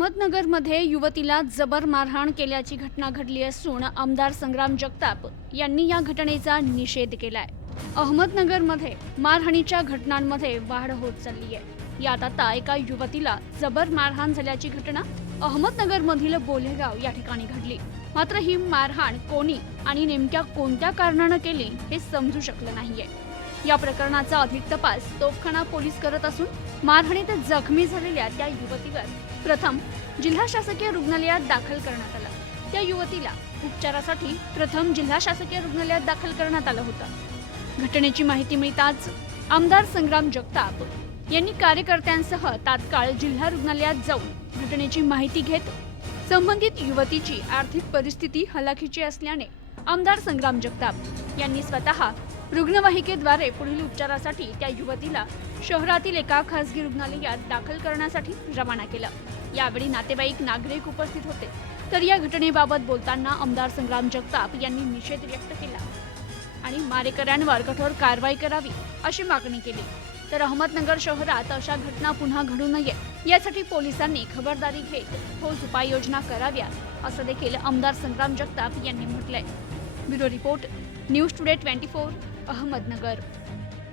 अहमदनगरमध्ये युवतीला जबर मारहाण केल्याची घटना घडली असून आमदार संग्राम जगताप यांनी या घटनेचा निषेध केलाय. अहमदनगरमध्ये मारहाणीच्या घटनांमध्ये वाढ होत चालली आहे यात आता एका युवतीला जबर मारहाण झाल्याची घटना अहमदनगरमधील बोलेगाव या ठिकाणी घडली. मात्र ही मारहाण कोणी आणि नेमक्या कोणत्या कारणानं केली हे समजू शकलं नाहीये. या प्रकरणाचा अधिक तपास तोफखाना पोलीस करत असून मारहाणीत जखमी झालेल्या त्या युवतीवर प्रथम जिल्हा शासकीय रुग्णालयात दाखल करण्यात आलं. त्या युवतीला उपचारासाठी प्रथम जिल्हा शासकीय रुग्णालयात दाखल करण्यात आलं होतं. घटनेची माहिती मिळताच आमदार संग्राम जगताप यांनी कार्यकर्त्यांसह तात्काळ जिल्हा रुग्णालयात जाऊन घटनेची माहिती घेत संबंधित युवतीची आर्थिक परिस्थिती हलाखीची असल्याने आमदार संग्राम जगताप यांनी स्वतः रुग्णवाहिकेद्वारे पुढील उपचारासाठी त्या युवतीला शहरातील एका खासगी रुग्णालयात दाखल करण्यासाठी रवाना केलं. यावेळी नातेवाईक नागरिक उपस्थित होते. तर या घटनेबाबत बोलताना आमदार संग्राम जगताप यांनी निषेध व्यक्त केला आणि मारेकऱ्यांवर कठोर कारवाई करावी अशी मागणी केली. तर अहमदनगर शहरात अशा घटना पुन्हा घडू नये यासाठी पोलिसांनी खबरदारी घेत ठोस उपाययोजना कराव्या असं देखील आमदार संग्राम जगताप यांनी म्हटलंय. Bureau report news today twenty four. Ahmednagar.